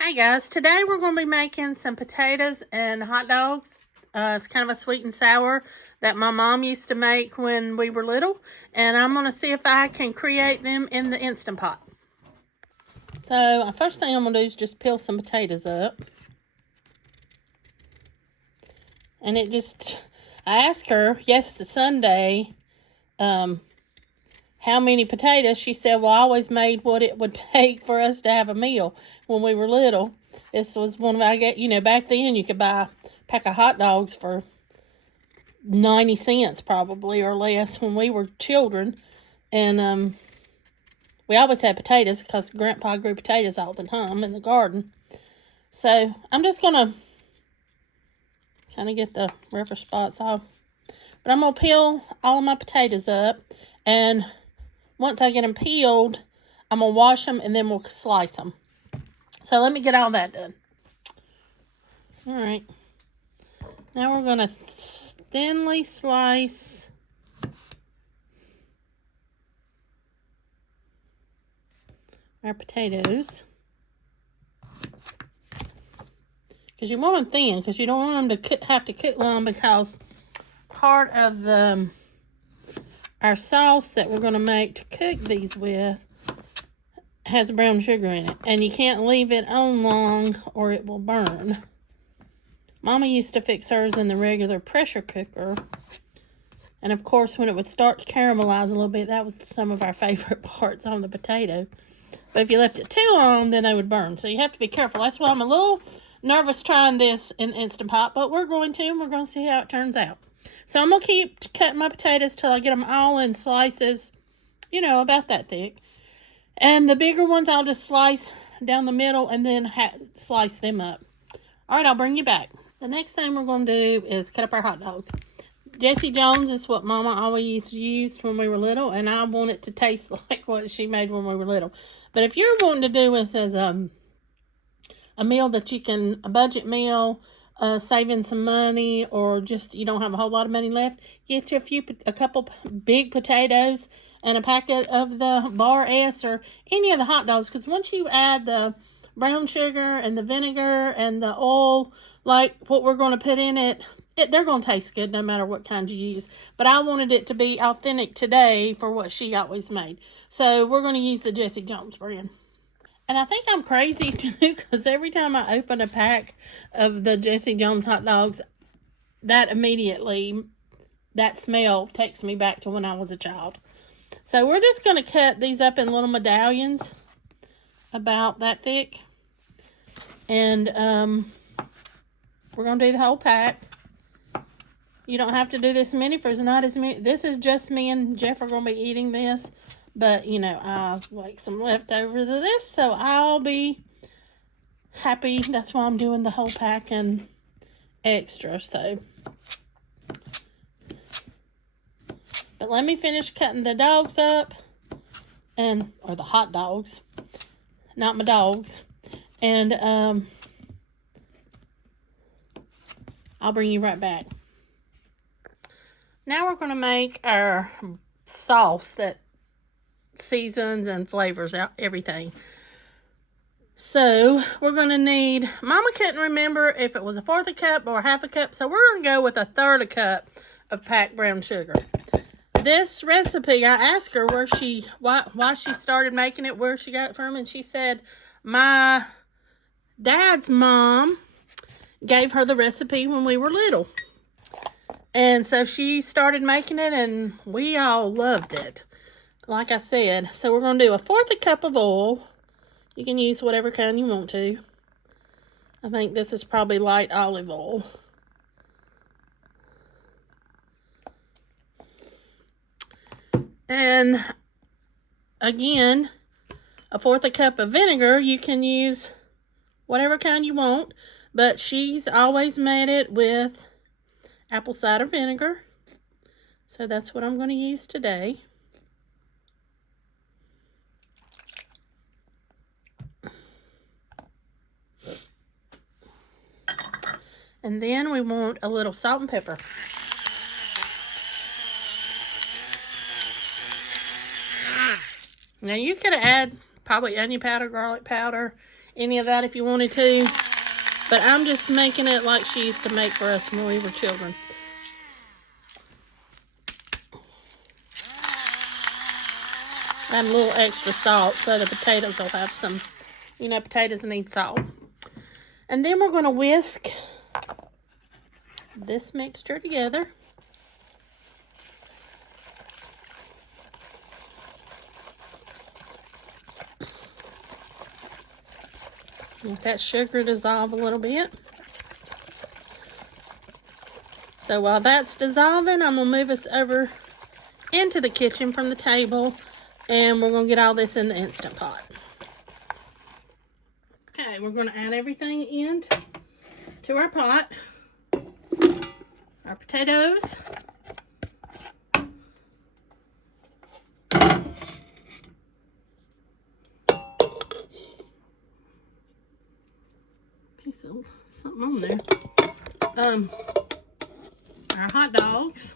Hey guys, today we're going to be making some potatoes and hot dogs. It's kind of a sweet and sour that my mom used to make when we were little, and I'm going to see if I can create them in the Instant Pot. So, first thing I'm going to do is just peel some potatoes up. And I asked her, yes, it's Sunday, how many potatoes. She said, well, I always made what it would take for us to have a meal when we were little. This was one of back then you could buy a pack of hot dogs for 90 cents probably or less when we were children. And we always had potatoes because Grandpa grew potatoes all the time in the garden. So I'm just going to kind of get the rougher spots off. But I'm going to peel all of my potatoes up, and once I get them peeled, I'm going to wash them and then we'll slice them. So let me get all that done. All right. Now we're going to thinly slice our potatoes. Because you want them thin, because you don't want them to have to cook long, because part of our sauce that we're going to make to cook these with has brown sugar in it, and you can't leave it on long or it will burn. Mama used to fix hers in the regular pressure cooker, and of course when it would start to caramelize a little bit, that was some of our favorite parts on the potato. But if you left it too long, then they would burn, so you have to be careful. That's why I'm a little nervous trying this in Instant Pot, but we're going to see how it turns out. So I'm going to keep cutting my potatoes till I get them all in slices, about that thick. And the bigger ones I'll just slice down the middle and then slice them up. All right, I'll bring you back. The next thing we're going to do is cut up our hot dogs. Jesse Jones is what Mama always used when we were little, and I want it to taste like what she made when we were little. But if you're wanting to do this as a meal that a budget meal, saving some money, or just you don't have a whole lot of money left, get you a couple big potatoes and a packet of the Bar S or any of the hot dogs, because once you add the brown sugar and the vinegar and the oil, like what we're going to put in it, they're going to taste good no matter what kind you use. But I wanted it to be authentic today for what she always made. So we're going to use the Jesse Jones brand. And I think I'm crazy too, because every time I open a pack of the Jesse Jones hot dogs, that smell takes me back to when I was a child. So we're just going to cut these up in little medallions about that thick. And we're going to do the whole pack. You don't have to do this many, for it's not as many. This is just me and Jeff are going to be eating this. But, I like some leftovers of this, so I'll be happy. That's why I'm doing the whole pack and extra, so. But let me finish cutting the dogs up, or the hot dogs, not my dogs. And I'll bring you right back. Now we're going to make our sauce that seasons and flavors out everything. So we're going to need, Mama couldn't remember if it was a fourth a cup or half a cup, so we're going to go with a third a cup of packed brown sugar. This recipe, I asked her why she started making it, where she got it from, and she said my dad's mom gave her the recipe when we were little. And so she started making it, and we all loved it. Like I said, so we're going to do a fourth a cup of oil. You can use whatever kind you want to. I think this is probably light olive oil. And again, a fourth a cup of vinegar. You can use whatever kind you want, but she's always made it with apple cider vinegar. So that's what I'm going to use today. And then we want a little salt and pepper. Now you could add probably onion powder, garlic powder, any of that if you wanted to. But I'm just making it like she used to make for us when we were children. Add a little extra salt so the potatoes will have some, you know, potatoes need salt. And then we're going to whisk this mixture together. Let that sugar dissolve a little bit. So while that's dissolving, I'm going to move us over into the kitchen from the table, and we're going to get all this in the Instant Pot. Okay, we're going to add everything in to our pot. Our potatoes. Piece of something on there. Our hot dogs.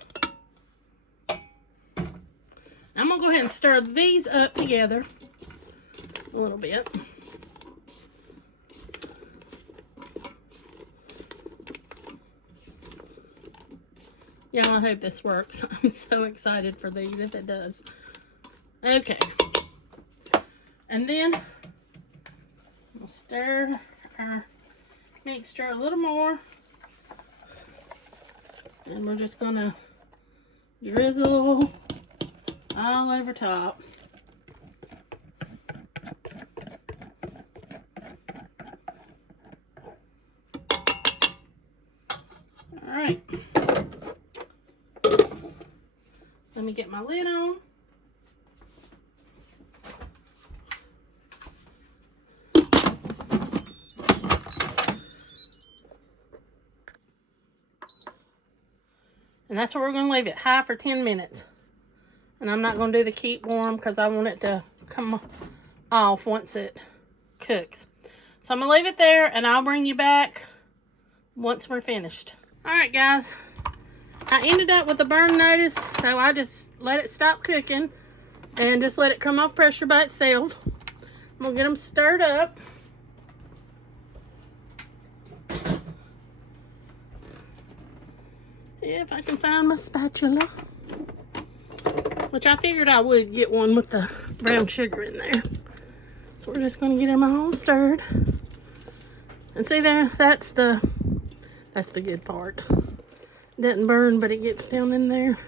I'm going to go ahead and stir these up together a little bit. Y'all, I hope this works. I'm so excited for these if it does. Okay. And then we'll stir our mixture a little more. And we're just going to drizzle all over top. All right. Let me get my lid on. And that's where we're going to leave it, high for 10 minutes. And I'm not going to do the keep warm because I want it to come off once it cooks. So I'm going to leave it there, and I'll bring you back once we're finished. Alright guys, I ended up with a burn notice, so I just let it stop cooking and just let it come off pressure by itself. I'm going to get them stirred up. If I can find my spatula. Which I figured I would get one with the brown sugar in there. So we're just going to get them all stirred. And see there, that's the good part. It doesn't burn, but it gets down in there.